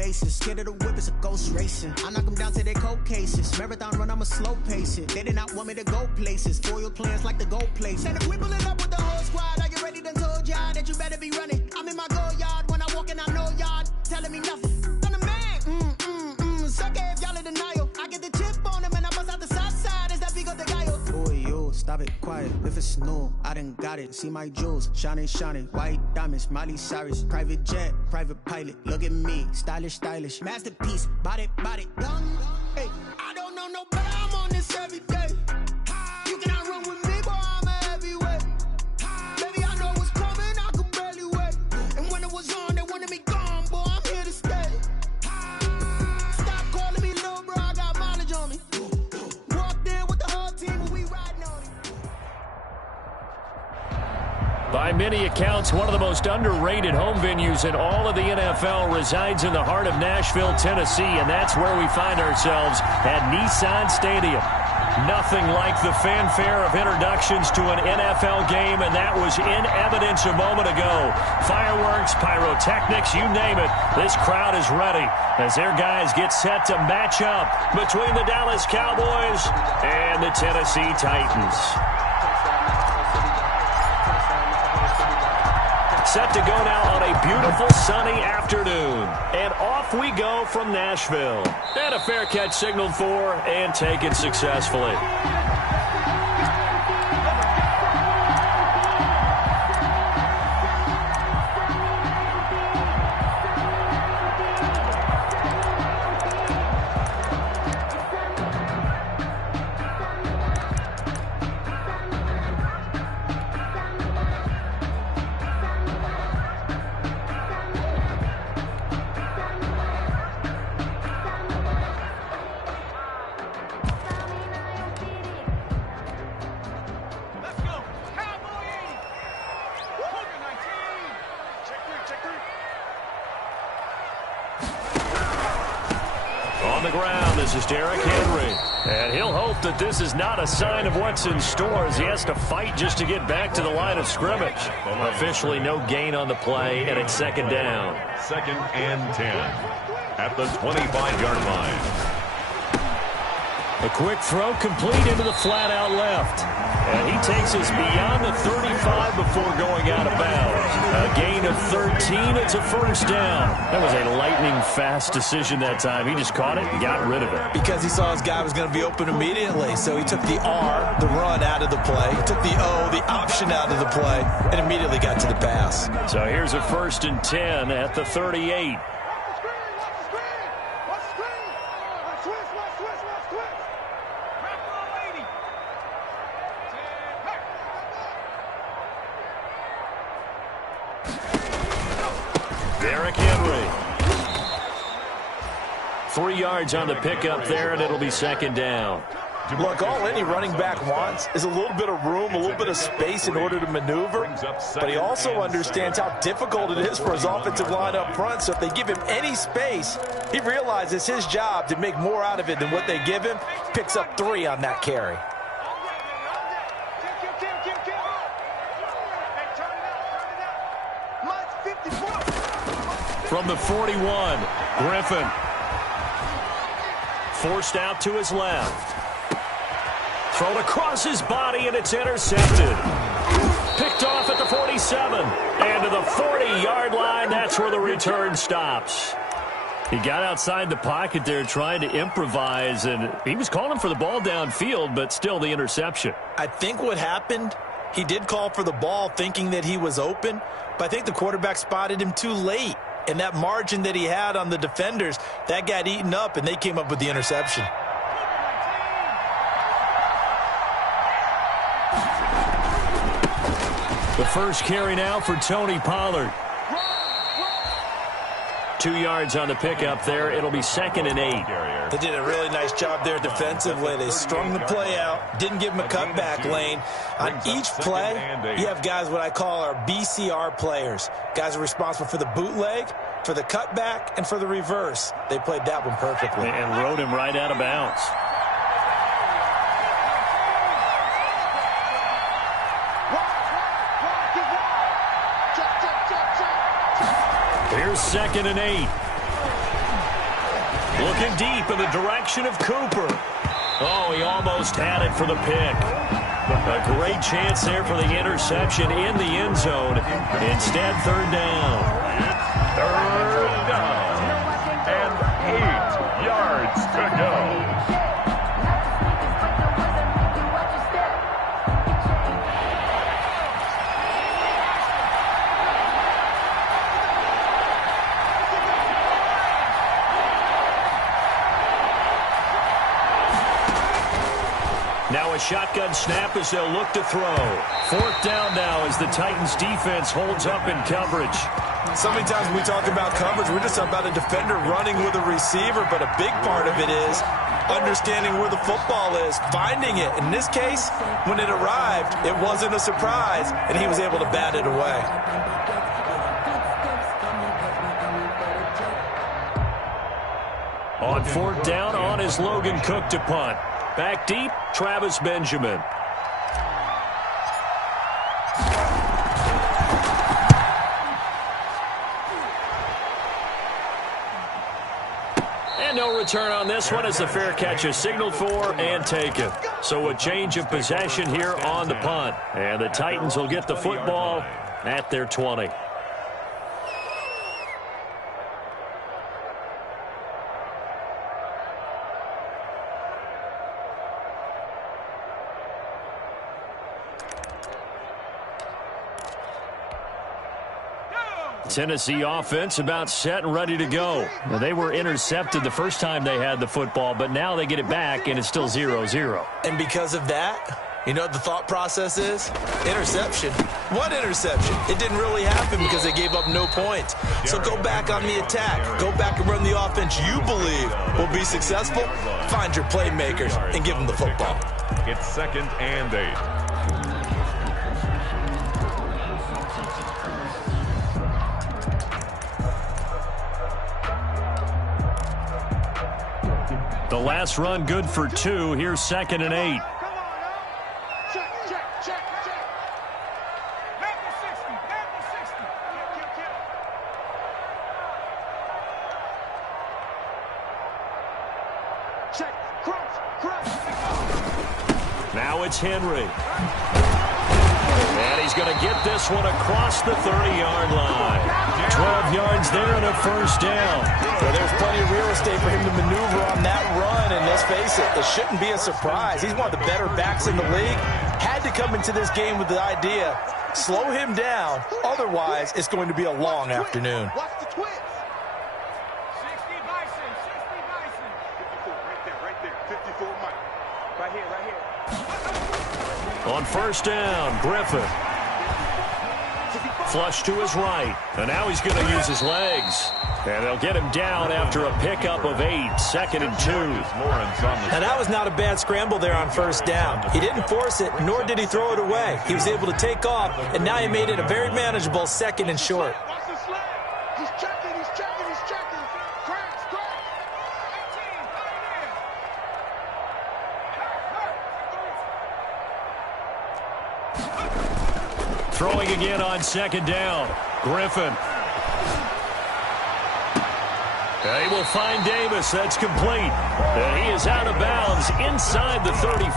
faces. Scared of the whip, it's a ghost racing. I knock them down to their cold cases. Marathon run, I'ma slow pace it. They did not want me to go places. Foil plans like the gold place. And if we pulling up with the whole squad, are you ready? Done told y'all that you better be running. I'm in my go yard when I walk in, I know y'all telling me nothing. I'm the man. Sucker if y'all in denial. I get the chip on him and I bust out the south side. Is that Vigo de Gallo? Boy, yo, stop it, quiet. If it's new, I done got it. See my jewels, shining, shining. White diamonds, Miley Cyrus. Private jet, private pilot. Look at me, stylish, stylish. Masterpiece, body, young. Hey, I don't know no better. I'm on this every day. You cannot run with me, boy. I'm a heavyweight. Baby, I know what's coming. I could barely wait. And when it was on, they wanted me gone, boy. I'm here to stay. Stop calling me little bro. I got mileage on me. Walked in with the whole team, and we riding on it. By many accounts, one of the most underrated home venues in all of the NFL resides in the heart of Nashville, Tennessee, and that's where we find ourselves at Nissan Stadium. Nothing like the fanfare of introductions to an NFL game, and that was in evidence a moment ago. Fireworks, pyrotechnics, you name it. This crowd is ready as their guys get set to match up between the Dallas Cowboys and the Tennessee Titans. Set to go now on a beautiful sunny afternoon. And off we go from Nashville. And a fair catch signaled for and taken successfully. On the ground, this is Derrick Henry. And he'll hope that this is not a sign of what's in store as he has to fight just to get back to the line of scrimmage. Officially no gain on the play, and it's second down. 2nd and 10 at the 25-yard line. A quick throw complete into the flat out left. And he takes us beyond the 35 before going out of bounds. A gain of 13. It's a first down. That was a lightning-fast decision that time. He just caught it and got rid of it. Because he saw his guy was going to be open immediately. So he took the R, the run, out of the play. He took the O, the option, out of the play, and immediately got to the pass. So here's a 1st and 10 at the 38. Derrick Henry. 3 yards on the pickup there, and it'll be second down. Look, all any running back wants is a little bit of room, a little bit of space in order to maneuver. But he also understands how difficult it is for his offensive line up front. So if they give him any space, he realizes it's his job to make more out of it than what they give him. Picks up 3 on that carry. From the 41, Griffin. Forced out to his left. Thrown across his body, and it's intercepted. Picked off at the 47. And to the 40-yard line, that's where the return stops. He got outside the pocket there trying to improvise, and he was calling for the ball downfield, but still the interception. I think what happened, he did call for the ball thinking that he was open, but I think the quarterback spotted him too late. And that margin that he had on the defenders, that got eaten up, and they came up with the interception. The first carry now for Tony Pollard. 2 yards on the pickup there. It'll be 2nd and 8. They did a really nice job there defensively. They strung the play out, didn't give him a cutback lane. On each play, you have guys what I call our BCR players. Guys are responsible for the bootleg, for the cutback, and for the reverse. They played that one perfectly. And rode him right out of bounds. Here's 2nd and 8. Looking deep in the direction of Cooper. Oh, he almost had it for the pick. A great chance there for the interception in the end zone. Instead, third down. Third down. And 8 yards to go. Now a shotgun snap as they'll look to throw. Fourth down now as the Titans defense holds up in coverage. So many times when we talk about coverage, we're just about a defender running with a receiver, but a big part of it is understanding where the football is, finding it. In this case, when it arrived, it wasn't a surprise, and he was able to bat it away. On fourth down, on is Logan Cook to punt. Back deep, Travis Benjamin. And no return on this one as the fair catch is signaled for and taken. So a change of possession here on the punt. And the Titans will get the football at their 20. Tennessee offense about set and ready to go. Now, they were intercepted the first time they had the football, but now they get it back, and it's still 0-0. And because of that, you know what the thought process is? Interception. What interception? It didn't really happen because they gave up no points. So go back on the attack. Go back and run the offense you believe will be successful. Find your playmakers and give them the football. It's 2nd and 8. The last run good for 2. Here's 2nd and 8. Now it's Henry. And he's going to get this one across the 30-yard line. 12 yards there and a first down. Well, there's plenty of real estate for him to maneuver on that run, and let's face it, it shouldn't be a surprise. He's one of the better backs in the league. Had to come into this game with the idea, slow him down, otherwise it's going to be a long afternoon. Watch the twist. 60 Bison, 60 Bison. 54, right there, 54 Mike. Right here, right here. On first down, Griffin. Flush to his right, and now he's going to use his legs. And they'll get him down after a pickup of 8, 2nd and 2. And that was not a bad scramble there on first down. He didn't force it, nor did he throw it away. He was able to take off, and now he made it a very manageable 2nd and short. Watch the slam. He's checking, he's checking, he's checking. Crash, crash. 18, Throwing again on 2nd down. Griffin. They will find Davis. That's complete. And he is out of bounds inside the 35.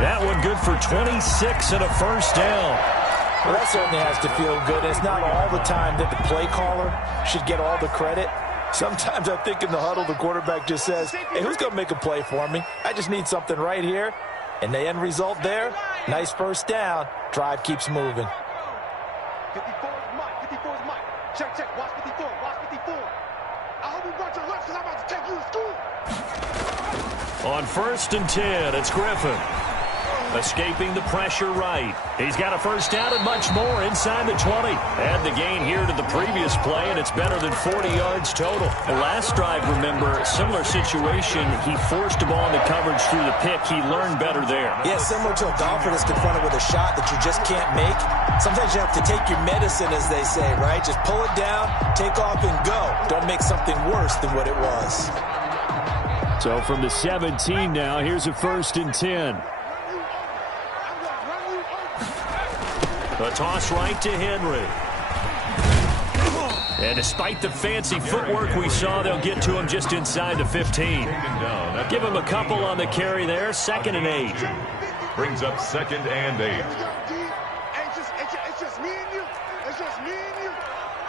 That one good for 26 and a first down. Well, that certainly has to feel good. It's not all the time that the play caller should get all the credit. Sometimes I think in the huddle, the quarterback just says, hey, who's going to make a play for me? I just need something right here. And the end result there, nice first down. Drive keeps moving. 54 is Mike, 54 is Mike. Check, check, watch 54, watch 54. I hope you brought your lunch because I'm about to take you to school. On 1st and 10, it's Griffin. Escaping the pressure right. He's got a first down and much more inside the 20. Add the gain here to the previous play, and it's better than 40 yards total. The last drive, remember, similar situation. He forced a ball into coverage through the pick. He learned better there. Yeah, similar to a golfer that's confronted with a shot that you just can't make. Sometimes you have to take your medicine, as they say, right? Just pull it down, take off, and go. Don't make something worse than what it was. So from the 17 now, here's a 1st and 10. The toss right to Henry. And despite the fancy footwork we saw, they'll get to him just inside the 15. Give him a couple on the carry there, 2nd and 8. Brings up 2nd and 8. It's just me and you. It's just me and you.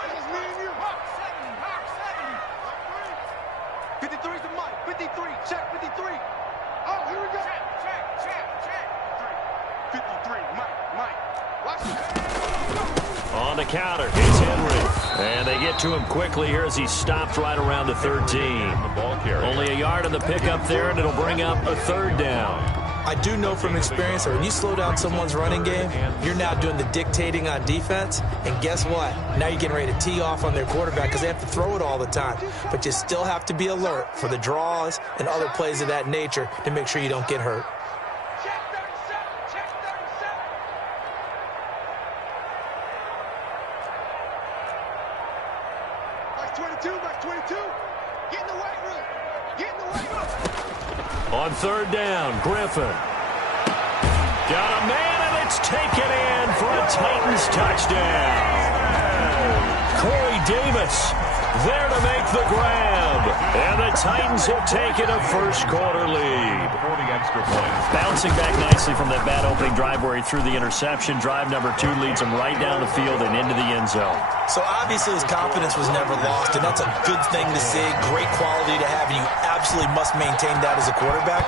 It's just me and you. 53 is the mic. 53. Check 53. Oh, here we go. Check. 53. Mike. Watch it. On the counter, it's Henry. And they get to him quickly here as he stopped right around the 13. Only a yard on the pickup there, and it'll bring up a 3rd down. I do know from experience that when you slow down someone's running game, you're now doing the dictating on defense. And guess what? Now you're getting ready to tee off on their quarterback because they have to throw it all the time. But you still have to be alert for the draws and other plays of that nature to make sure you don't get hurt. On 3rd down, Griffin. Got a man, and it's taken in for a Titans touchdown. Corey Davis there to make the grab. And the Titans have taken a first-quarter lead. Bouncing back nicely from that bad opening drive where he threw the interception. Drive number 2 leads him right down the field and into the end zone. So obviously his confidence was never lost, and that's a good thing to see. Great quality to have, and you absolutely must maintain that as a quarterback.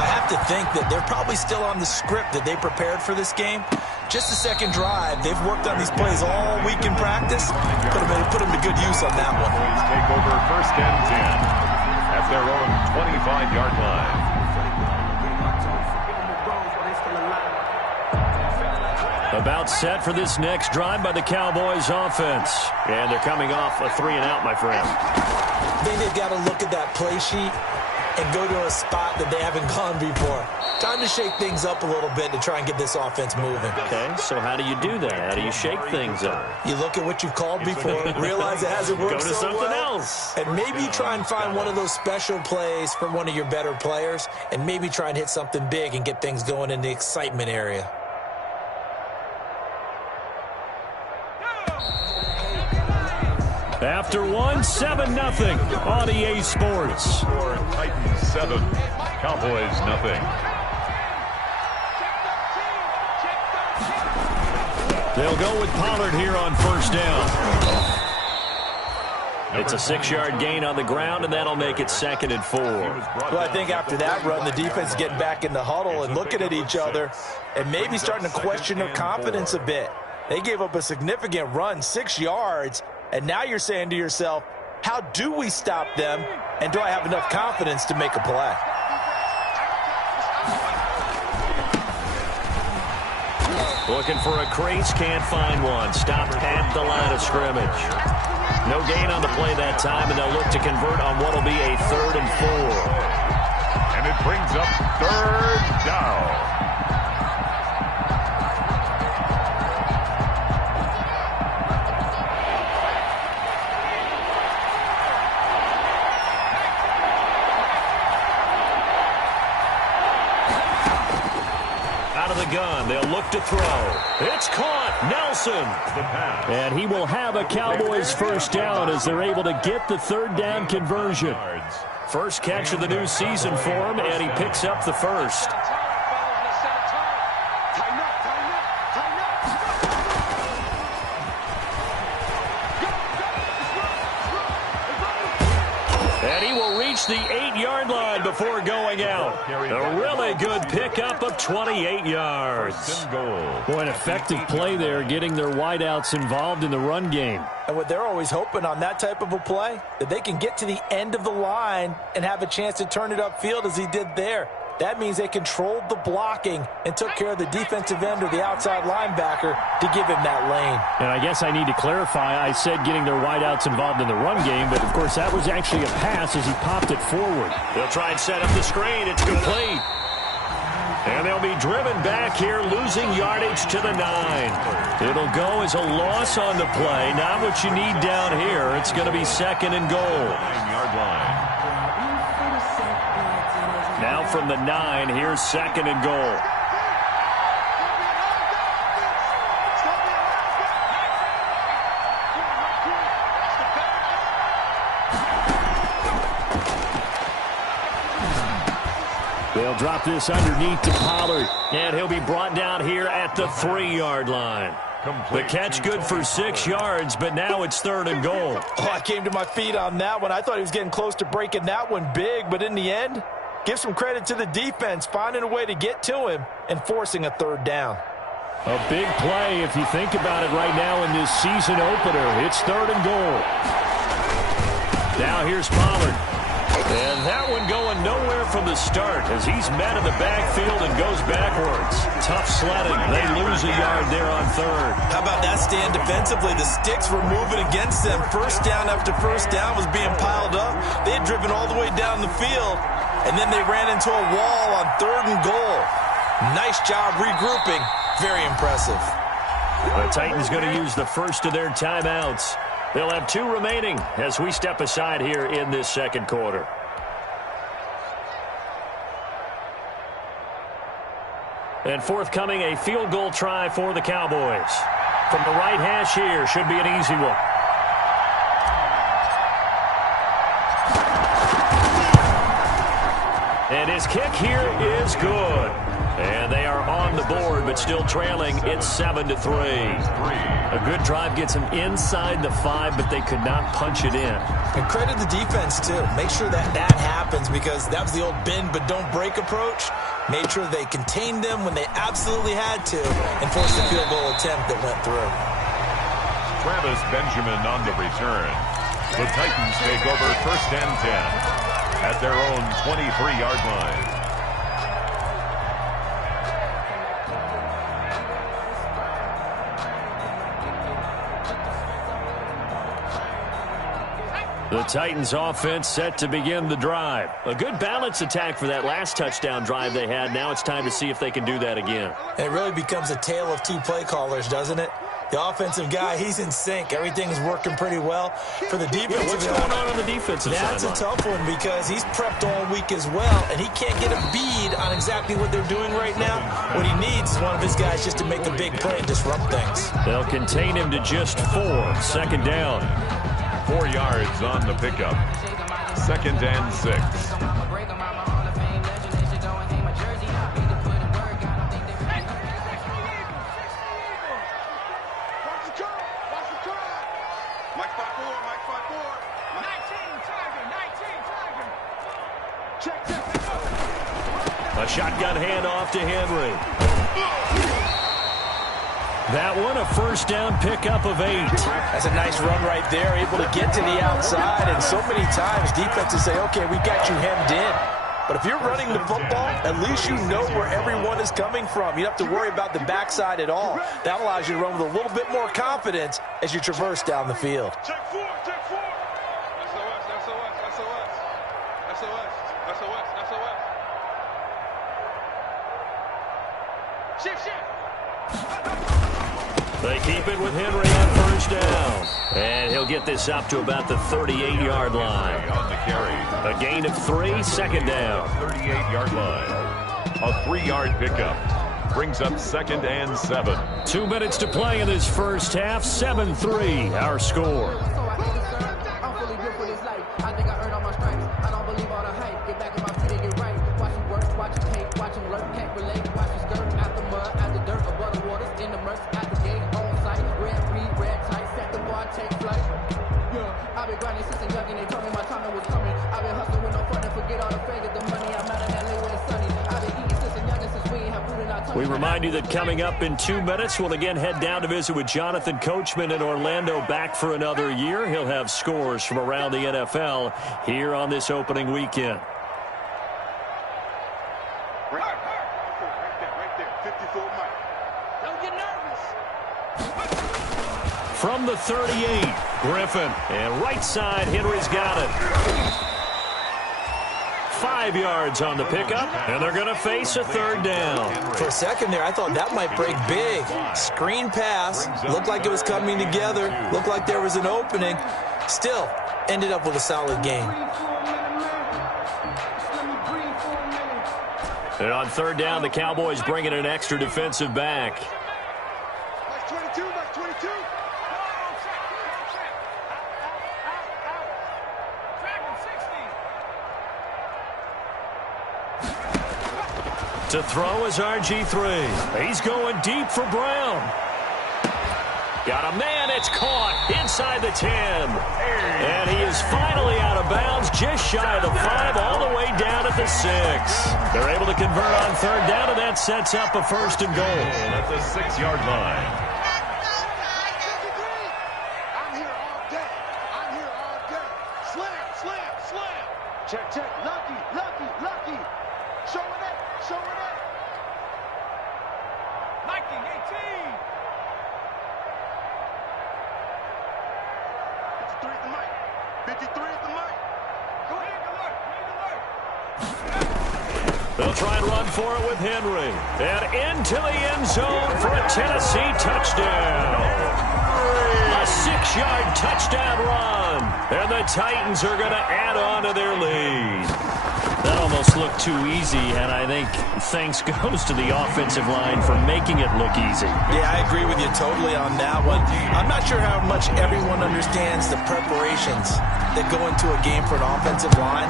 I have to think that they're probably still on the script that they prepared for this game. Just the second drive, they've worked on these plays all week in practice. Put them to good use on that one. Take over 1st and 10 at their own 25-yard line. About set for this next drive by the Cowboys offense. And they're coming off a 3-and-out, my friend. I think they've got to look at that play sheet and go to a spot that they haven't gone before. Time to shake things up a little bit to try and get this offense moving. Okay, so how do you do that? How do you shake things up? You look at what you've called before, realize it hasn't worked Go to so something well, else. and maybe you try and find one of those special plays from one of your better players, and maybe try and hit something big and get things going in the excitement area. After 7-0 on EA Sports. Titans 7, Cowboys 0. They'll go with Pollard here on 1st down. It's a 6-yard gain on the ground, and that'll make it 2nd and 4. Well, I think after that run, the defense is getting back in the huddle and looking at each other and maybe starting to question their confidence a bit. They gave up a significant run, 6 yards, and now you're saying to yourself, how do we stop them, and do I have enough confidence to make a play? Looking for a crease, can't find one. Stopped at the line of scrimmage. No gain on the play that time, and they'll look to convert on what will be a 3rd and 4. And it brings up 3rd down. Gun. They'll look to throw. It's caught. Nelson. And he will have a Cowboys 1st down as they're able to get the 3rd down conversion. First catch of the new season for him, and he picks up the 1st. And he will reach the 8-yard line before going out. A really good pickup of 28 yards. Boy, an effective play there, getting their wideouts involved in the run game. And what they're always hoping on that type of a play, that they can get to the end of the line and have a chance to turn it upfield as he did there. That means they controlled the blocking and took care of the defensive end or the outside linebacker to give him that lane. And I guess I need to clarify, I said getting their wideouts involved in the run game, but of course that was actually a pass as he popped it forward. They'll try and set up the screen. It's complete. And they'll be driven back here, losing yardage to the 9. It'll go as a loss on the play. Not what you need down here. It's going to be 2nd and goal. 9-yard line. Now from the 9, here's 2nd and goal. They'll drop this underneath to Pollard, and he'll be brought down here at the 3-yard line. The catch good for 6 yards, but now it's 3rd and goal. Oh, I came to my feet on that one. I thought he was getting close to breaking that one big, but in the end, give some credit to the defense, finding a way to get to him and forcing a 3rd down. A big play if you think about it right now in this season opener. It's 3rd and goal. Now here's Pollard. And that one going nowhere from the start as he's met in the backfield and goes backwards. Tough sledding. They lose a yard there on 3rd. How about that stand defensively? The sticks were moving against them. First down after first down was being piled up. They had driven all the way down the field, and then they ran into a wall on 3rd and goal. Nice job regrouping. Very impressive. The Titans going to use the first of their timeouts. They'll have 2 remaining as we step aside here in this 2nd quarter. And forthcoming, a field goal try for the Cowboys. From the right hash here, should be an easy one. And his kick here is good. And they are on the board, but still trailing. It's 7-3. A good drive gets them inside the 5, but they could not punch it in. And credit the defense, too. Make sure that happens because that was the old bend but don't break approach. Made sure they contained them when they absolutely had to and forced the field goal attempt that went through. Travis Benjamin on the return. The Titans take over 1st and 10 at their own 23-yard line. The Titans offense set to begin the drive. A good balance attack for that last touchdown drive they had. Now it's time to see if they can do that again. And it really becomes a tale of 2 play callers, doesn't it? The offensive guy, he's in sync. Everything's working pretty well. For the defensive what's going on the defensive side? That's a tough one because he's prepped all week as well, and he can't get a bead on exactly what they're doing right now. What he needs is one of his guys just to make the big play and disrupt things. They'll contain him to just 4. 2nd down. 4 yards on the pickup. 2nd and 6. Mike 5-4, Mike 5-4. 19, A shotgun handoff to Henry. That one, a 1st down pickup of 8. That's a nice run right there, able to get to the outside. And so many times defenses say, okay, we got you hemmed in. But if you're running the football, at least you know where everyone is coming from. You don't have to worry about the backside at all. That allows you to run with a little bit more confidence as you traverse down the field. Check 4, check 4. SOS, SOS, SOS. SOS, SOS, SOS. Shift, shift. They keep it with Henry on 1st down. And he'll get this up to about the 38-yard line. On the carry. A gain of 3, 2nd down. 38-yard line. A 3-yard pickup. Brings up 2nd and 7. 2 minutes to play in this first half. 7-3, our score. We remind you that coming up in 2 minutes, we'll again head down to visit with Jonathan Coachman in Orlando, back for another year. He'll have scores from around the NFL here on this opening weekend. Right there. 54 Mike. Don't get nervous. From the 38, Griffin. And right side, Henry's got it. 5 yards on the pickup, and they're going to face a 3rd down. For a second there, I thought that might break big. Screen pass, looked like it was coming together, looked like there was an opening. Still, ended up with a solid game. And on 3rd down, the Cowboys bring in an extra defensive back. Mike 22, Mike 22. To throw is RG3. He's going deep for Brown. Got a man, it's caught inside the 10. And he is finally out of bounds, just shy of the 5, all the way down at the 6. They're able to convert on third down, and that sets up a first and goal. At the 6-yard line. I'm here all day. I'm here all day. Slam, slam, slam. Check, check. Lucky, lucky, lucky. Show it up, show it up. Lucky, 18. 53 at the mic. 53 at the mic. Go ahead, They'll try and run for it with Henry. And into the end zone for a Tennessee touchdown. A 6-yard touchdown run. And the Titans are going to add on to their lead. That almost looked too easy, and I think thanks goes to the offensive line for making it look easy. Yeah, I agree with you totally on that one. I'm not sure how much everyone understands the preparations that go into a game for an offensive line,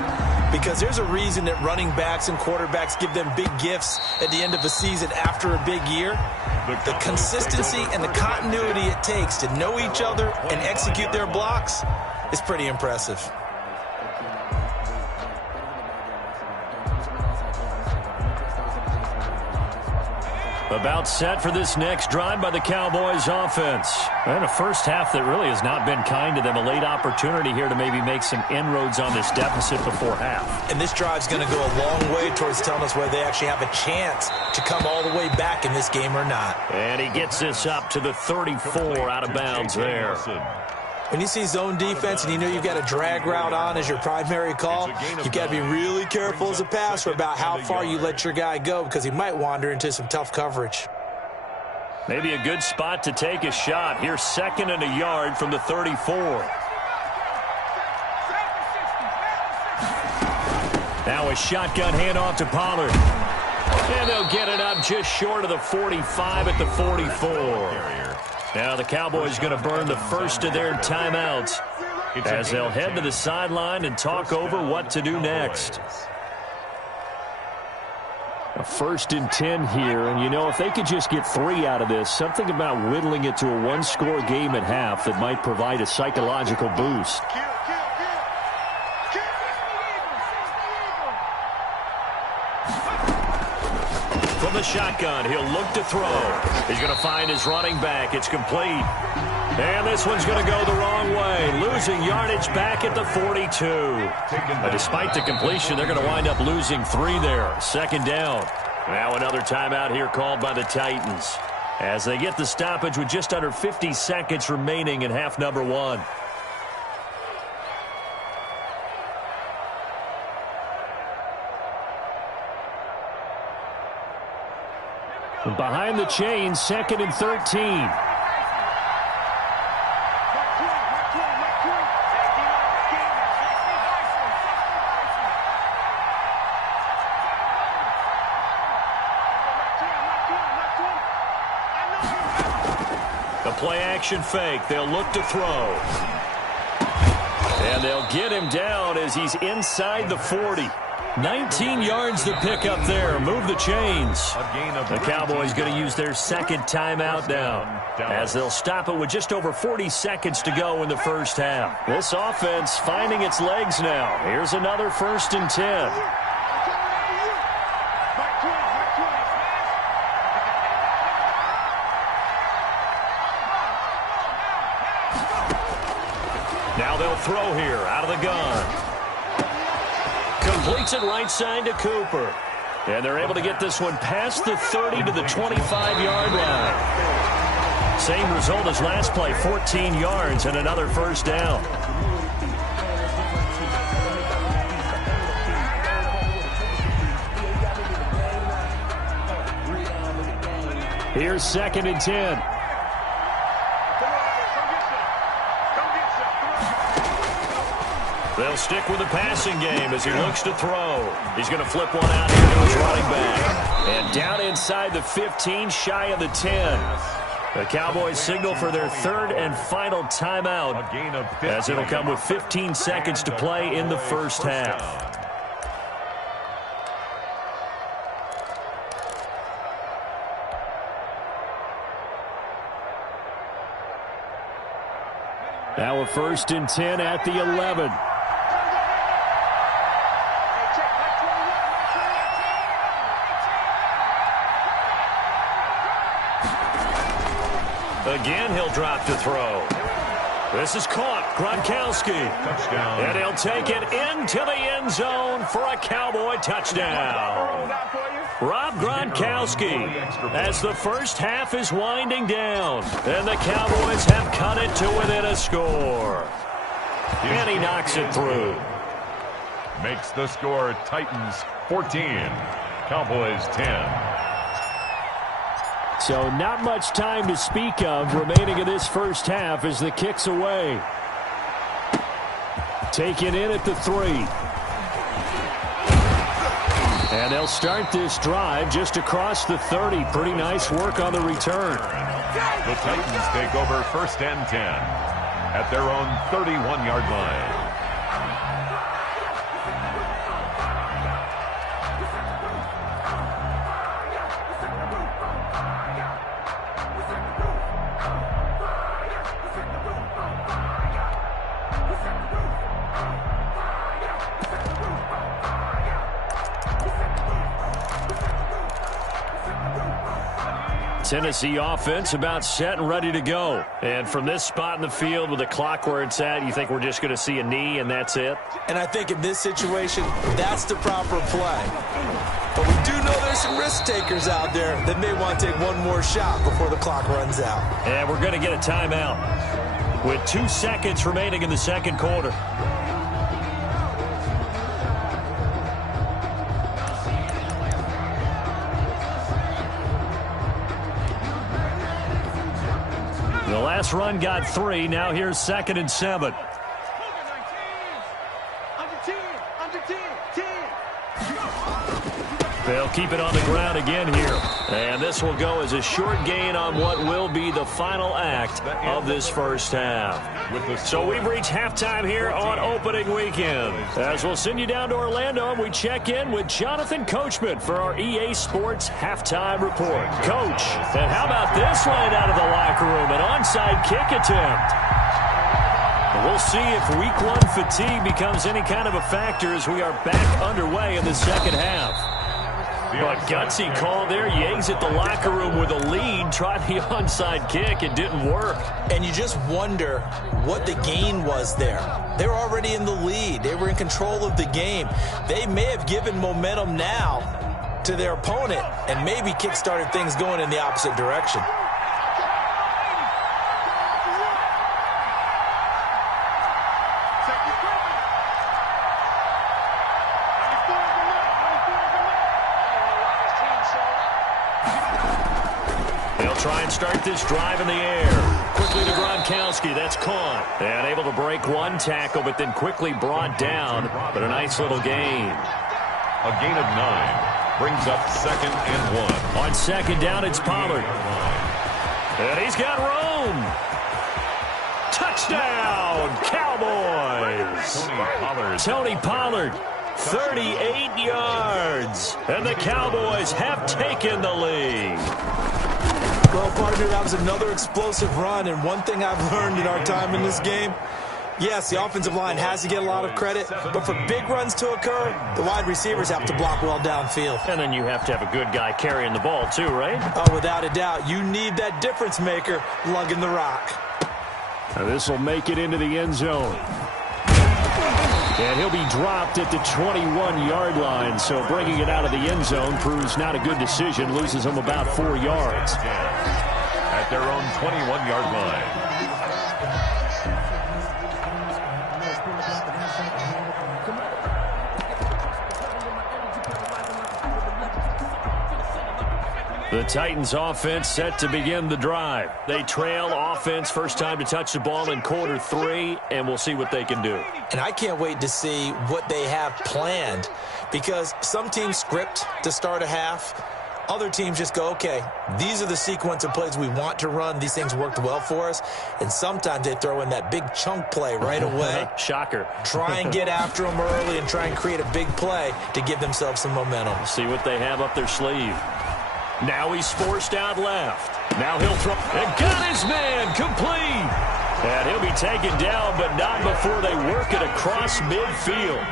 because there's a reason that running backs and quarterbacks give them big gifts at the end of a season after a big year. The consistency and the continuity it takes to know each other and execute their blocks is pretty impressive. About set for this next drive by the Cowboys offense. And a first half that really has not been kind to them. A late opportunity here to maybe make some inroads on this deficit before half. And this drive's going to go a long way towards telling us whether they actually have a chance to come all the way back in this game or not. And he gets this up to the 34 out of bounds there. When you see zone defense and you know you've got a drag route on as your primary call, you've got to be really careful as a passer about how far you let your guy go, because he might wander into some tough coverage. Maybe a good spot to take a shot. Here's 2nd and a yard from the 34. Now a shotgun handoff to Pollard. And they'll get it up just short of the 45 at the 44. Now the Cowboys going to burn the first of their timeouts as they'll head to the sideline and talk over what to do next. A 1st and 10 here, and you know, if they could just get 3 out of this, something about whittling it to a 1-score game at half that might provide a psychological boost. From the shotgun, he'll look to throw. He's going to find his running back. It's complete. And this one's going to go the wrong way, losing yardage back at the 42. But despite the completion, they're going to wind up losing 3 there. 2nd down. Now another timeout here called by the Titans as they get the stoppage with just under 50 seconds remaining in half number 1. Behind the chains, 2nd and 13. The play-action fake. They'll look to throw. And they'll get him down as he's inside the 40. 19 yards to pick up there. Move the chains. The Cowboys going to use their 2nd timeout now as they'll stop it with just over 40 seconds to go in the first half. This offense finding its legs now. Here's another 1st and 10. Now they'll throw here out of the gun. Completes it right side to Cooper. And they're able to get this one past the 30 to the 25-yard line. Same result as last play, 14 yards and another first down. Here's 2nd and 10. They'll stick with the passing game as he looks to throw. He's going to flip one out here to his running back. And down inside the 15, shy of the 10. The Cowboys signal for their 3rd and final timeout as it'll come with 15 seconds to play in the first half. Now a 1st and 10 at the 11. Again, he'll drop to throw. This is caught. Gronkowski. Touchdown. And he'll take it into the end zone for a Cowboy touchdown. Rob Gronkowski, as the first half is winding down, and the Cowboys have cut it to within a score. And he knocks it through. Makes the score Titans 14, Cowboys 10. So not much time to speak of remaining in this first half as the kick's away. Taken in at the 3. And they'll start this drive just across the 30. Pretty nice work on the return. The Titans take over 1st and 10 at their own 31-yard line. Tennessee offense about set and ready to go. And from this spot in the field with the clock where it's at, you think we're just going to see a knee and that's it? And I think in this situation, that's the proper play. But we do know there's some risk takers out there that may want to take one more shot before the clock runs out. And we're going to get a timeout with 2 seconds remaining in the second quarter. The last run got 3. Now here's 2nd and 7. They'll keep it on the ground again here. And this will go as a short gain on what will be the final act of this first half. So we've reached halftime here on opening weekend. As we'll send you down to Orlando, and we check in with Jonathan Coachman for our EA Sports halftime report. Coach, and how about this line out of the locker room? An onside kick attempt. We'll see if week 1 fatigue becomes any kind of a factor as we are back underway in the second half. But gutsy call there. You exit the locker room with a lead. Tried the onside kick. It didn't work. And you just wonder what the gain was there. They were already in the lead. They were in control of the game. They may have given momentum now to their opponent and maybe kick-started things going in the opposite direction. Try and start this drive in the air. Quickly to Gronkowski. That's caught. And able to break one tackle, but then quickly brought down. But a nice little gain. A gain of 9 brings up 2nd and 1. On 2nd down, it's Pollard. And he's got room. Touchdown, Cowboys. Tony Pollard. 38 yards. And the Cowboys have taken the lead. Well, partner, that was another explosive run, and one thing I've learned in our time in this game, yes, the offensive line has to get a lot of credit, but for big runs to occur, the wide receivers have to block well downfield. And then you have to have a good guy carrying the ball too, right? Oh, without a doubt. You need that difference maker lugging the rock. Now this will make it into the end zone. And he'll be dropped at the 21-yard line, so bringing it out of the end zone proves not a good decision, loses him about 4 yards. At their own 21-yard line. The Titans offense set to begin the drive. They trail offense first time to touch the ball in quarter 3, and we'll see what they can do. And I can't wait to see what they have planned, because some teams script to start a half. Other teams just go, okay, these are the sequence of plays we want to run. These things worked well for us. And sometimes they throw in that big chunk play right away. Shocker. Try and get after them early and try and create a big play to give themselves some momentum. See what they have up their sleeve. Now he's forced out left. Now he'll throw. And got his man complete. And he'll be taken down, but not before they work it across midfield.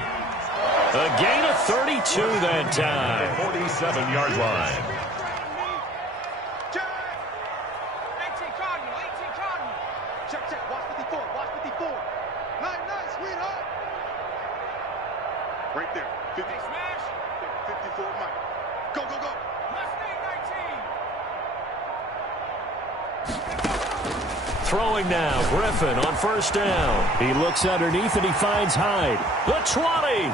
A gain of 32 that time. 47-yard line. 18 Cardinal, 18 Cardinal. Check, check, watch 54, watch 54. Nice, nice, sweetheart. Right there. 50. Hey, smash. 54, Mike. Go, go, go. Mustang 19. Throwing now, Griffin on first down. He looks underneath and he finds Hyde. The 20.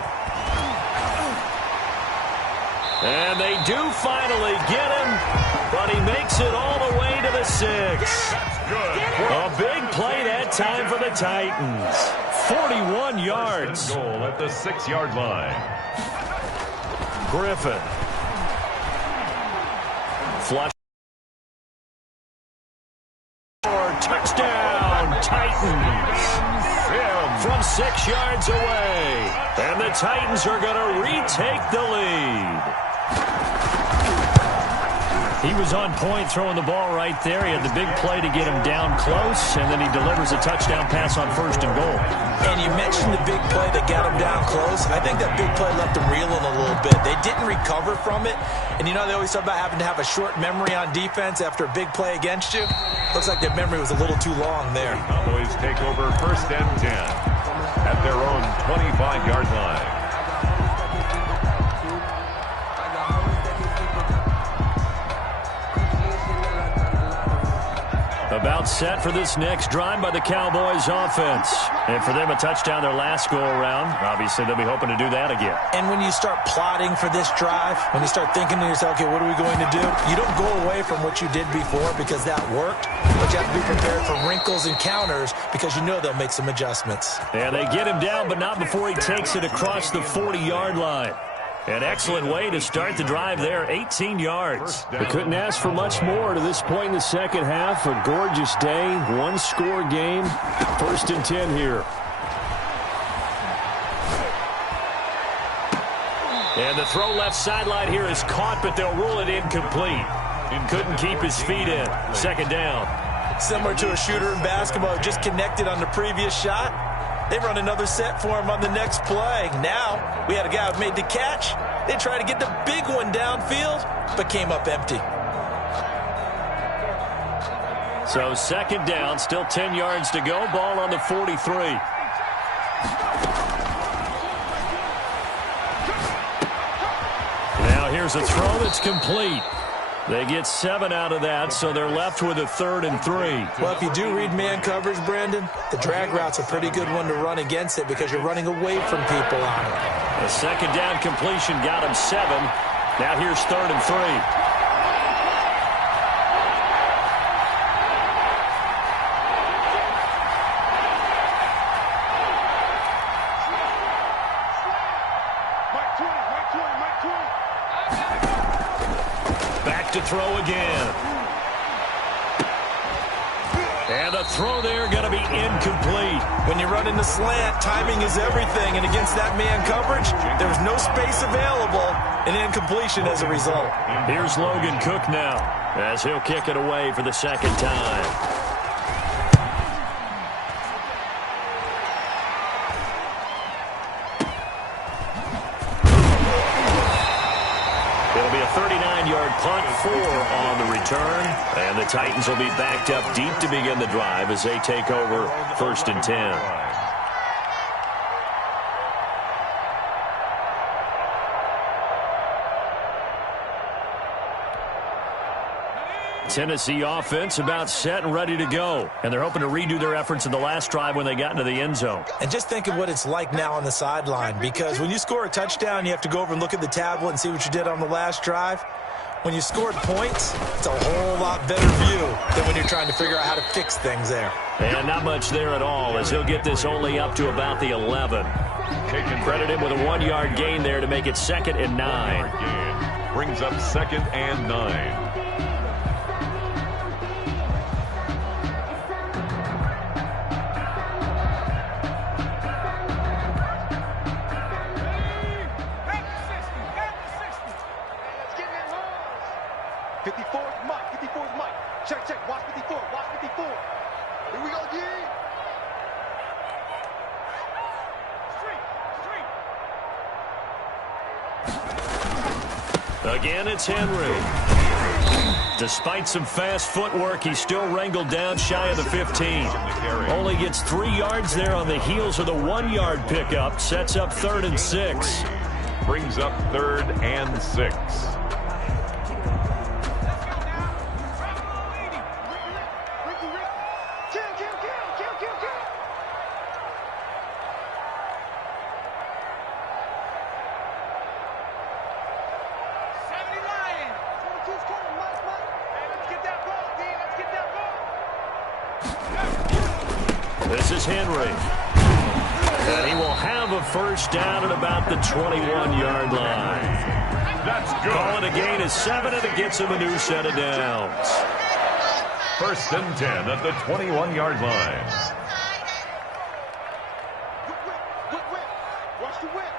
And they do finally get him, but he makes it all the way to the 6. Good. A big play that time for the Titans. 41 yards. First and goal at the 6-yard line. Griffin. Flush. Touchdown, Titans. From 6 yards away. And the Titans are going to retake the lead. He was on point throwing the ball right there. He had the big play to get him down close, and then he delivers a touchdown pass on first and goal. And you mentioned the big play that got him down close. I think that big play left him reeling a little bit. They didn't recover from it. And you know, they always talk about having to have a short memory on defense after a big play against you. Looks like their memory was a little too long there. Cowboys take over first and 10 at their own 25-yard line. About set for this next drive by the Cowboys offense. And for them, a touchdown their last go-around. Obviously, they'll be hoping to do that again. And when you start plotting for this drive, when you start thinking to yourself, okay, what are we going to do? You don't go away from what you did before because that worked, but you have to be prepared for wrinkles and counters because you know they'll make some adjustments. And they get him down, but not before he takes it across the 40-yard line. An excellent way to start the drive there, 18 yards. They couldn't ask for much more to this point in the second half. A gorgeous day, one-score game. First and 10 here. And the throw left sideline here is caught, but they'll rule it incomplete. Couldn't keep his feet in. Second down. Similar to a shooter in basketball, just connected on the previous shot. They run another set for him on the next play. Now, we had a guy who made the catch. They tried to get the big one downfield, but came up empty. So second down, still 10 yards to go. Ball on the 43. Now here's a throw that's complete. They get 7 out of that, so they're left with a 3rd and 3. Well, if you do read man coverage, Brandon, the drag route's a pretty good one to run against it because you're running away from people on it. The second down completion got him 7. Now here's 3rd and 3. To throw again. And the throw there going to be incomplete. When you run in the slant, timing is everything. And against that man coverage, there was no space available. An incompletion as a result. Here's Logan Cook now as he'll kick it away for the second time. Punt 4 on the return, and the Titans will be backed up deep to begin the drive as they take over first and 10. Tennessee offense about set and ready to go. And they're hoping to redo their efforts in the last drive when they got into the end zone. And just think of what it's like now on the sideline, because when you score a touchdown, you have to go over and look at the tablet and see what you did on the last drive. When you scored points, it's a whole lot better view than when you're trying to figure out how to fix things there. And not much there at all, as he'll get this only up to about the 11. Credit him with a 1-yard gain there to make it 2nd and 9. Brings up 2nd and 9. Here we go, G. Again, it's Henry. Despite some fast footwork, he's still wrangled down shy of the 15. Only gets 3 yards there on the heels of the 1-yard pickup. Sets up 3rd and 6. Brings up 3rd and 6. This is Henry. And he will have a first down at about the 21-yard line. That's good. Call it a gain of 7, and it gets him a new set of downs. 1st and 10 at the 21-yard line. Whip. Watch the whip.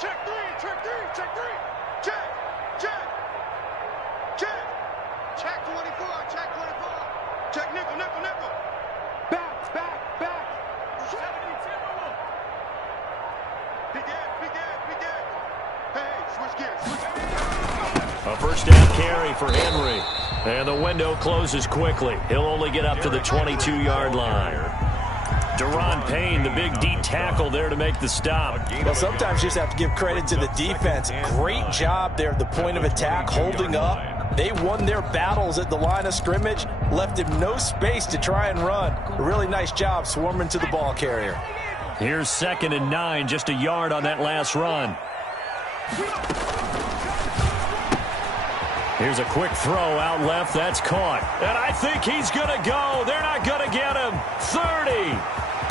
Check 3. Check 3. Check. Check 24. Check nickel. Back. 70 Timberwolves. Big Ed. Hey, switch gears. A first down carry for Henry. And the window closes quickly. He'll only get up to the 22-yard line. Deron Payne, the big D tackle there to make the stop. Well, sometimes you just have to give credit to the defense. Great job there at the point of attack, holding up. They won their battles at the line of scrimmage, left him no space to try and run. A really nice job swarming to the ball carrier. Here's 2nd and 9, just a yard on that last run. Here's a quick throw out left. That's caught. And I think he's going to go. They're not going to get him. 30.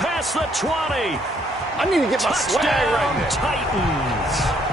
Past the 20. I need to get my swag right now. Titans.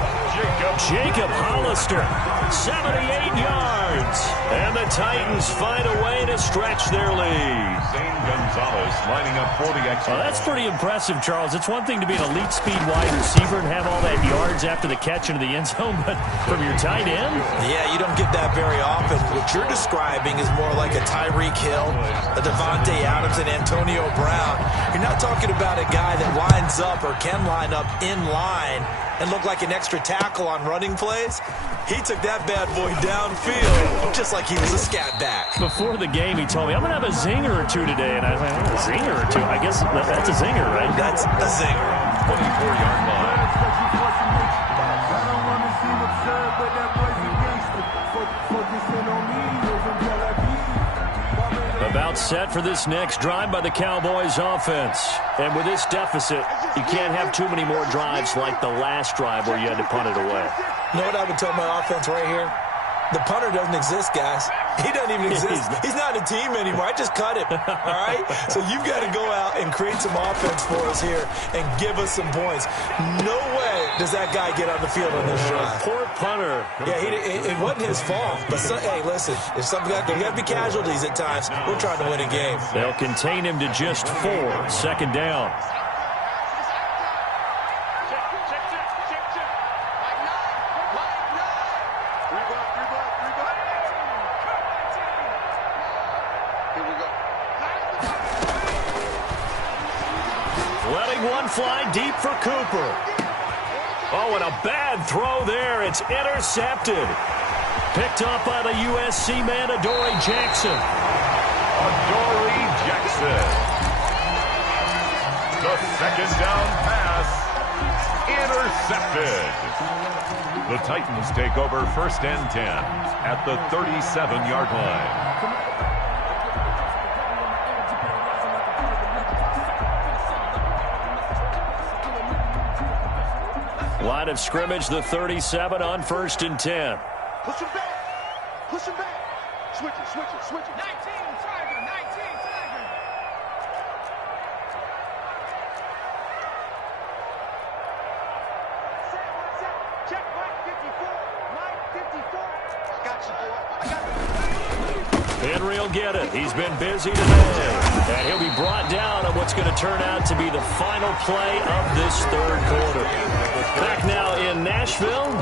Jacob Hollister, 78 yards. And the Titans find a way to stretch their lead. Zane Gonzalez lining up for the extra. Well, that's pretty impressive, Charles. It's one thing to be an elite speed wide receiver and have all that yards after the catch into the end zone, but from your tight end? Yeah, you don't get that very often. What you're describing is more like a Tyreek Hill, a Devontae Adams, and Antonio Brown. You're not talking about a guy that lines up or can line up in line and look like an extra tackle on running plays. He took that bad boy downfield just like he was a scat back. Before the game, he told me, I'm going to have a zinger or two today. And I was like, a zinger or two? I guess that's a zinger, right? That's a zinger. 24-yard line. About set for this next drive by the Cowboys offense. And with this deficit, you can't have too many more drives like the last drive where you had to punt it away. You know what I would tell my offense right here? The punter doesn't exist, guys. He doesn't even exist. He's not a team anymore. I just cut him, all right? So you've got to go out and create some offense for us here and give us some points. No way does that guy get on the field on this drive. Poor punter. Yeah, it wasn't his fault. But, hey, listen, if something there got to be casualties at times. We're trying to win a game. They'll contain him to just 4. 2nd down. Fly deep for Cooper. Oh, and a bad throw there. It's intercepted. Picked up by the USC man, Adoree Jackson. Adoree Jackson. The 2nd down pass. Intercepted. The Titans take over 1st and 10 at the 37-yard line. Line of scrimmage, the 37 on 1st and 10. Push him back. Switch it. 19, Tiger. Set. Check Mike 54. I got you, boy. Henry will get it. He's been busy today. And he'll be brought down on what's going to turn out to be the final play of this 3rd quarter. Back now in Nashville,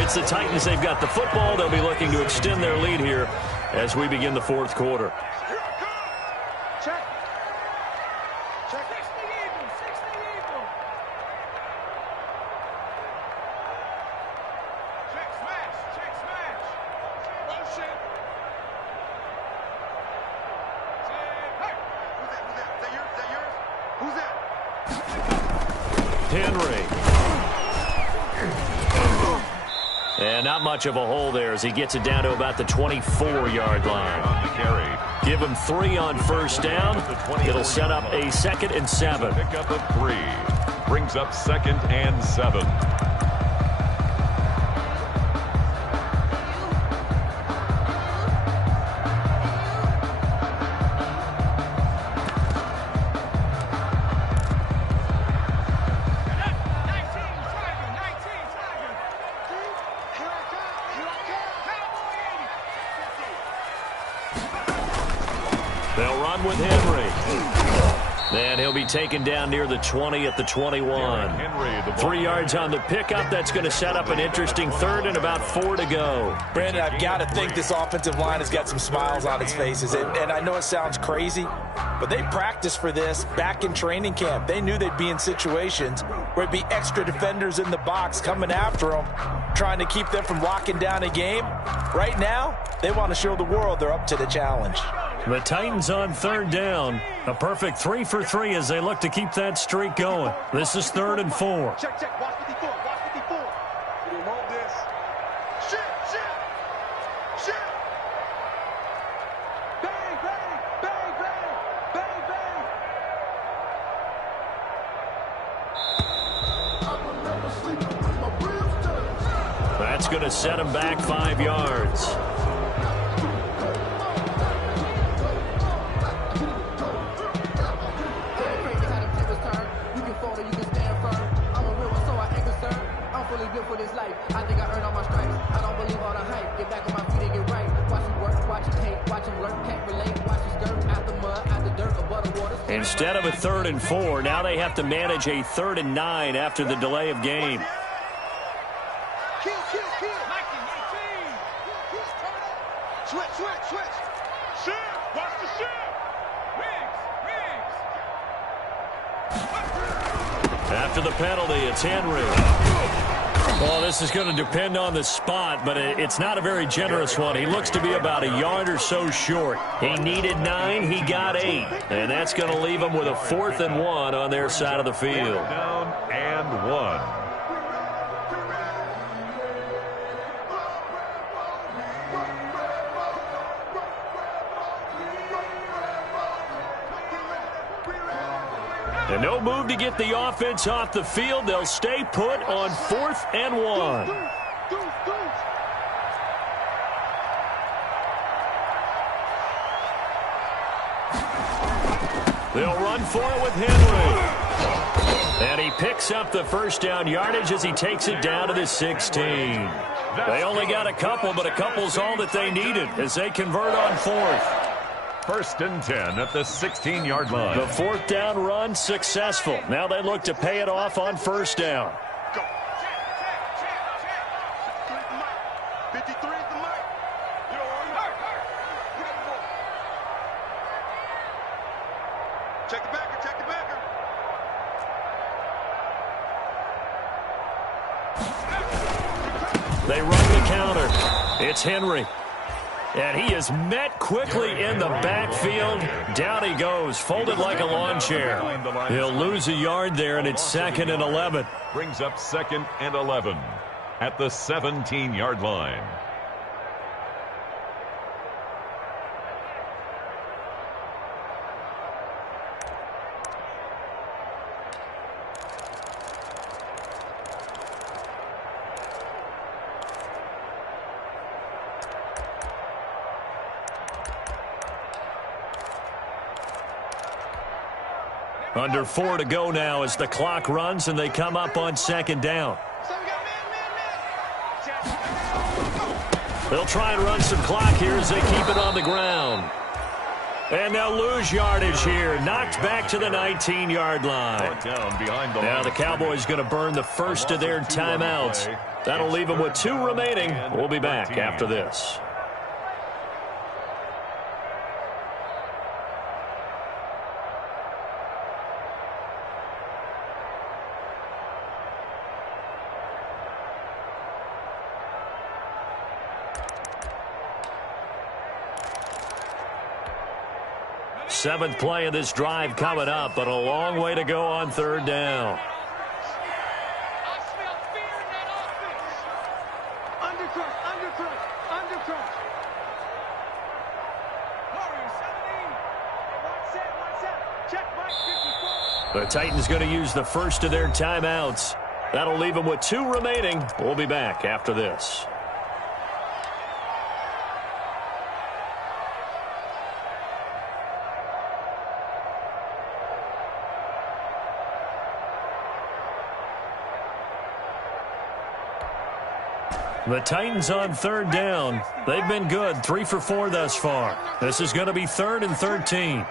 it's the Titans. They've got the football. They'll be looking to extend their lead here as we begin the 4th quarter. Check. Who's that? Henry. And not much of a hole there as he gets it down to about the 24-yard line. On the carry. Give him 3 on first down. It'll set up a 2nd and 7. Pick up a 3. Brings up 2nd and 7. They'll run with Henry. And he'll be taken down near the 20 at the 21. 3 yards on the pickup. That's going to set up an interesting 3rd and about 4 to go. Brandon, I've got to think this offensive line has got some smiles on its faces. And I know it sounds crazy, but they practiced for this back in training camp. They knew they'd be in situations where it'd be extra defenders in the box coming after them, trying to keep them from locking down a game. Right now, they want to show the world they're up to the challenge. The Titans on 3rd down. A perfect 3 for 3 as they look to keep that streak going. This is 3rd and 4. Check, check. Watch 54. Watch 54. We don't want this. Shit. Bang, bang, bang, bang, bang, bang. That's going to set him back 5 yards. For this life, I think I earned all my stripes. I don't believe all the hype. Get back on my feet and get right. Watch him work, watch him hate, watch him lurk, can't relate. Watch his dirt out the mud, out the dirt, above the water. Instead of a 3rd and 4, now they have to manage a 3rd and 9 after the delay of game. Kill. Switch. Shift. Watch the shift. Wings. After the penalty, it's Henry. Well, this is going to depend on the spot, but it's not a very generous one. He looks to be about a yard or so short. He needed 9, he got 8. And that's going to leave him with a 4th and 1 on their side of the field. Down and 1. And no move to get the offense off the field. They'll stay put on 4th and 1. They'll run for it with Henry. And he picks up the first down yardage as he takes it down to the 16. They only got a couple, but a couple's all that they needed as they convert on 4th. 1st and 10 at the 16-yard line. The 4th down run successful. Now they look to pay it off on 1st down. Go. Check. 53 is the mic. You know, check the backer. They run the counter. It's Henry. And he is met quickly in the backfield. Down he goes, folded like a lawn chair. He'll lose a yard there, and it's 2nd and 11. Brings up 2nd and 11 at the 17-yard line. Under 4 to go now as the clock runs and they come up on 2nd down. They'll try and run some clock here as they keep it on the ground. And they'll lose yardage here. Knocked back to the 19-yard line. Down behind the now the Cowboys going to burn the first of their timeouts. That'll leave them with 2 remaining. We'll be back after this. Seventh play of this drive coming up, but a long way to go on third down. The Titans going to use the first of their timeouts. That'll leave them with 2 remaining. We'll be back after this. The Titans on third down. They've been good, 3 for 4 thus far. This is going to be 3rd and 13.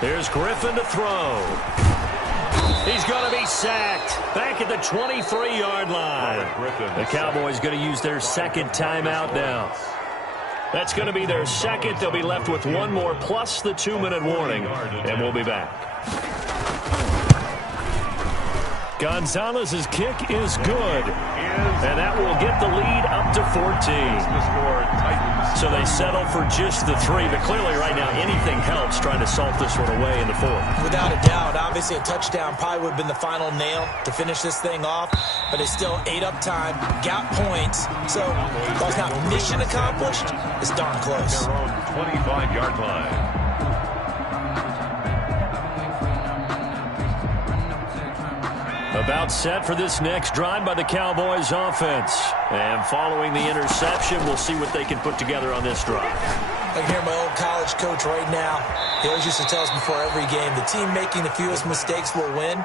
Here's Griffin to throw. He's going to be sacked back at the 23-yard line. The Cowboys going to use their second timeout now. That's going to be their second. They'll be left with 1 more plus the 2-minute warning, and we'll be back. Gonzalez's kick is good, and that will get the lead up to 14. So they settle for just the 3, but clearly right now anything helps trying to salt this one away in the 4th. Without a doubt, obviously a touchdown probably would have been the final nail to finish this thing off, but it's still ate up time, got points, so while it's not mission accomplished, it's darn close. Their own 25-yard line. About set for this next drive by the Cowboys offense. And following the interception, we'll see what they can put together on this drive. I can hear my old college coach right now. He always used to tell us before every game, the team making the fewest mistakes will win.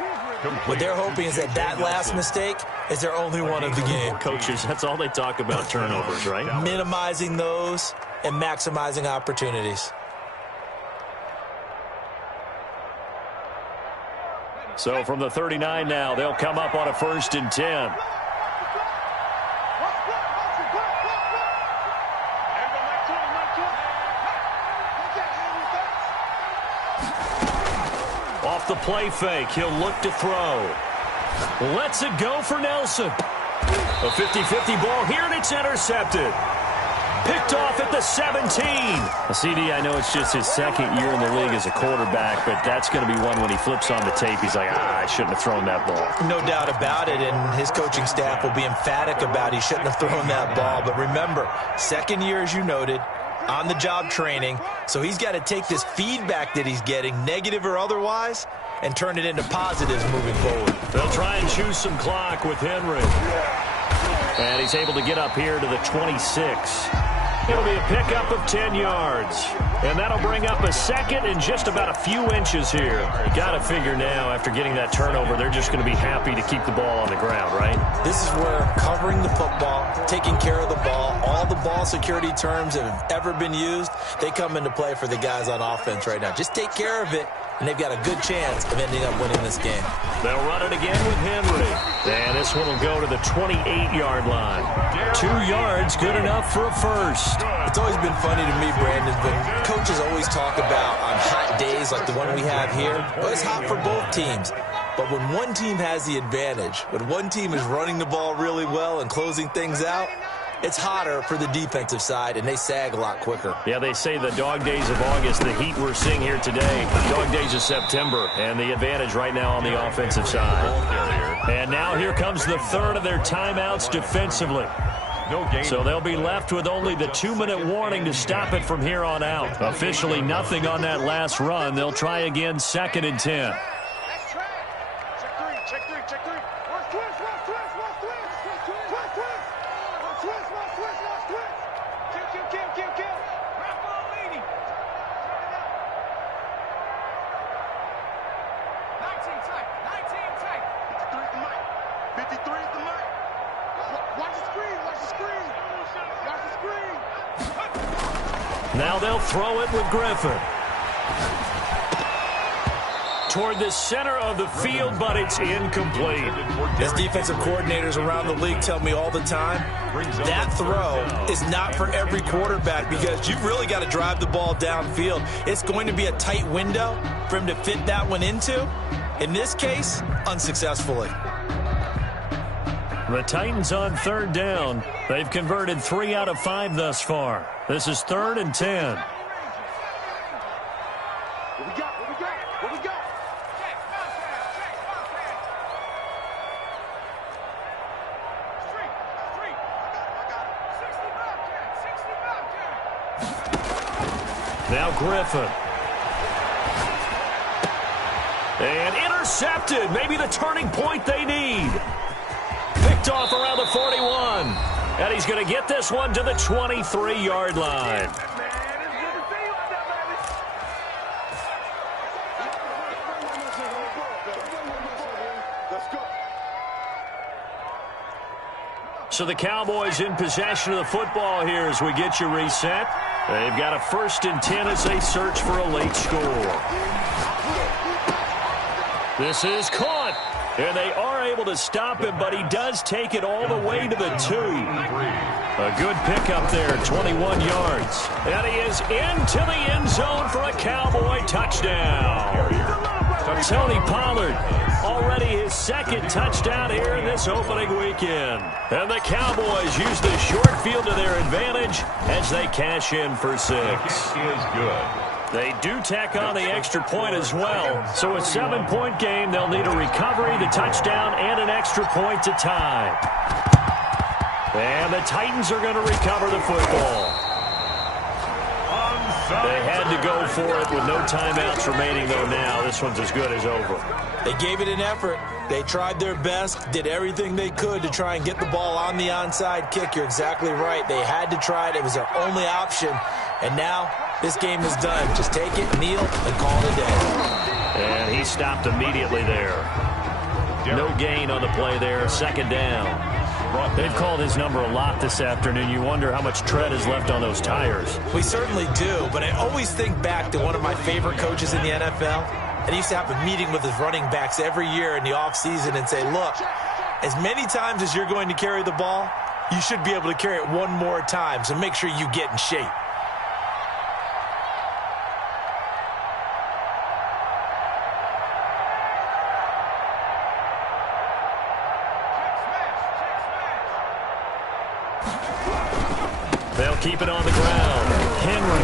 What they're hoping is that last mistake is their only one of the game. Coaches, that's all they talk about, turnovers, right? Minimizing those and maximizing opportunities. So from the 39 now, they'll come up on a 1st and 10. Off the play fake, he'll look to throw. Lets it go for Nelson. A 50-50 ball here, and it's intercepted. Picked off at the 17. CD, I know it's just his 2nd year in the league as a quarterback, but that's going to be one when he flips on the tape, he's like, I shouldn't have thrown that ball. No doubt about it, and his coaching staff will be emphatic about he shouldn't have thrown that ball. But remember, 2nd year, as you noted, on-the-job training, so he's got to take this feedback that he's getting, negative or otherwise, and turn it into positives moving forward. They'll try and choose some clock with Henry. And he's able to get up here to the 26. It'll be a pickup of 10 yards. And that'll bring up a 2nd and just about a few inches here. You got to figure now, after getting that turnover, they're just going to be happy to keep the ball on the ground, right? This is where covering the football, taking care of the ball, all the ball security terms that have ever been used, they come into play for the guys on offense right now. Just take care of it, and they've got a good chance of ending up winning this game. They'll run it again with Henry. And this one will go to the 28-yard line. 2 yards, good enough for a first. It's always been funny to me, Brandon, when coaches always talk about on hot days like the one we have here, well, it's hot for both teams. But when one team has the advantage, when one team is running the ball really well and closing things out, it's hotter for the defensive side, and they sag a lot quicker. Yeah, they say the dog days of August, the heat we're seeing here today, dog days of September, and the advantage right now on the offensive side. And now here comes the 3rd of their timeouts defensively. So they'll be left with only the 2-minute warning to stop it from here on out. Officially nothing on that last run. They'll try again 2nd and 10. Now they'll throw it with Griffin. toward the center of the field, but it's incomplete. As defensive coordinators around the league tell me all the time, that throw is not for every quarterback because you've really got to drive the ball downfield. It's going to be a tight window for him to fit that one into. In this case, unsuccessfully. The Titans on third down. They've converted 3 out of 5 thus far. This is 3rd and 10. What we got? What we got? What we got? Now Griffin. And intercepted. Maybe the turning point they need. Picked off around the 41. And he's going to get this one to the 23-yard line. So the Cowboys in possession of the football here as we get you reset. They've got a 1st and 10 as they search for a late score. This is caught. And they are able to stop him, but he does take it all the way to the 2. A good pickup there, 21 yards. And he is into the end zone for a Cowboy touchdown. Tony Pollard, already his 2nd touchdown here in this opening weekend. And the Cowboys use the short field to their advantage as they cash in for 6. Is good. They do tack on the extra point as well. So a 7-point game, they'll need a recovery, the touchdown, and an extra point to tie. And the Titans are going to recover the football. They had to go for it with no timeouts remaining, though, now. This one's as good as over. They gave it an effort. They tried their best, did everything they could to try and get the ball on the onside kick. You're exactly right. They had to try it. It was their only option. And now this game is done. Just take it, kneel, and call it a day. And he stopped immediately there. No gain on the play there. 2nd down. They've called his number a lot this afternoon. You wonder how much tread is left on those tires. We certainly do, but I always think back to one of my favorite coaches in the NFL. And he used to have a meeting with his running backs every year in the offseason and say, look, as many times as you're going to carry the ball, you should be able to carry it one more time, so make sure you get in shape. They'll keep it on the ground. Henry.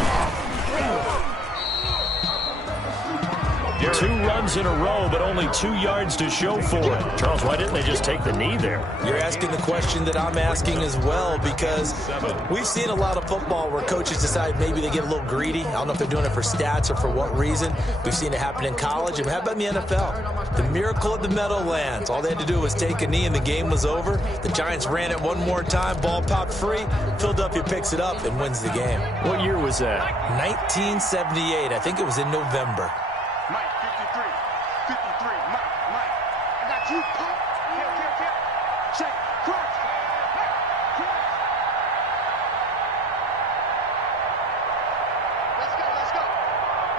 2 runs in a row, but only 2 yards to show for it. Charles, why didn't they just take the knee there? You're asking the question that I'm asking as well, because we've seen a lot of football where coaches decide maybe they get a little greedy. I don't know if they're doing it for stats or for what reason. We've seen it happen in college, and how about in the NFL? The miracle of the Meadowlands. All they had to do was take a knee, and the game was over. The Giants ran it one more time. Ball popped free. Philadelphia picks it up and wins the game. What year was that? 1978. I think it was in November. Mike, 53. 53. Mike. I got you. Pump. Here. Check. Crunch. Let's go.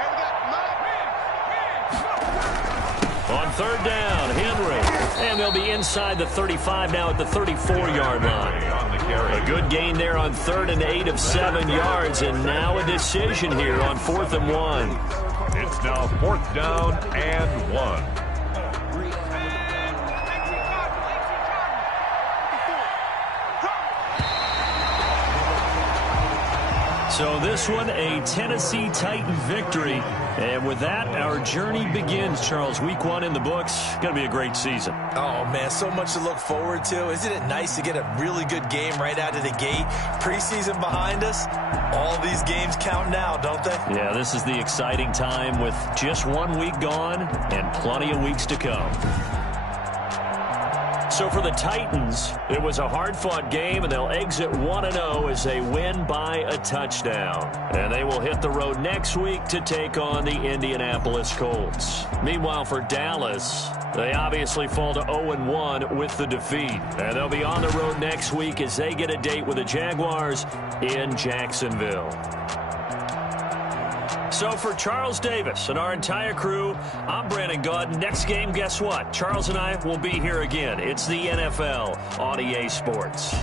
Here we go. Mike. On 3rd down, Henry. And they'll be inside the 35 now at the 34-yard line. A good gain there on 3rd and 8 of 7 yards. And now a decision here on 4th and 1. It's now 4th down and 1. So this one, a Tennessee Titan victory. And with that, our journey begins, Charles. Week 1 in the books. Going to be a great season. Oh, man, so much to look forward to. Isn't it nice to get a really good game right out of the gate? Preseason behind us. All these games count now, don't they? Yeah, this is the exciting time with just 1 week gone and plenty of weeks to come. So for the Titans, it was a hard-fought game, and they'll exit 1-0 as they win by a touchdown. And they will hit the road next week to take on the Indianapolis Colts. Meanwhile, for Dallas, they obviously fall to 0-1 with the defeat. And they'll be on the road next week as they get a date with the Jaguars in Jacksonville. So for Charles Davis and our entire crew, I'm Brandon Gaudin. Next game, guess what? Charles and I will be here again. It's the NFL on EA Sports.